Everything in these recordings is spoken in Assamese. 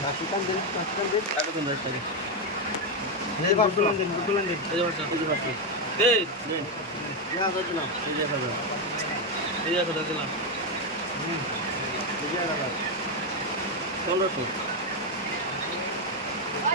masukkan dulu, masukkan dulu. Aku tunggu sebentar. Ini pas tulang dulu, pas tulang dulu. Ini pas tulang. Ini pas tulang. Ini. Ini. Ini apa tulang? Ini apa tulang? Ini apa tulang? Ini apa tulang? Kalau tu.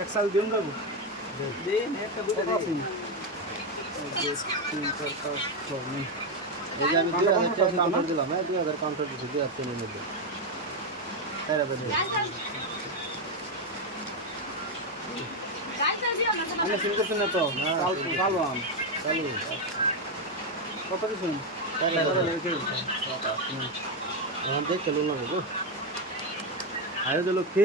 এক চাল দিওঁ যাব আৰু দে লক্ষী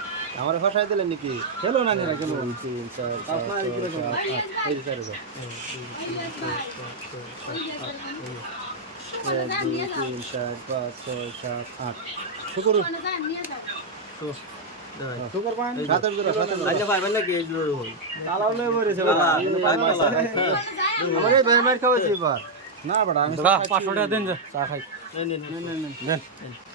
আমার ফাঁসায় দিলেন নাকি খেলো না নিয়ে কেন বলছি না বড়া আমি চা খাই না না না না না না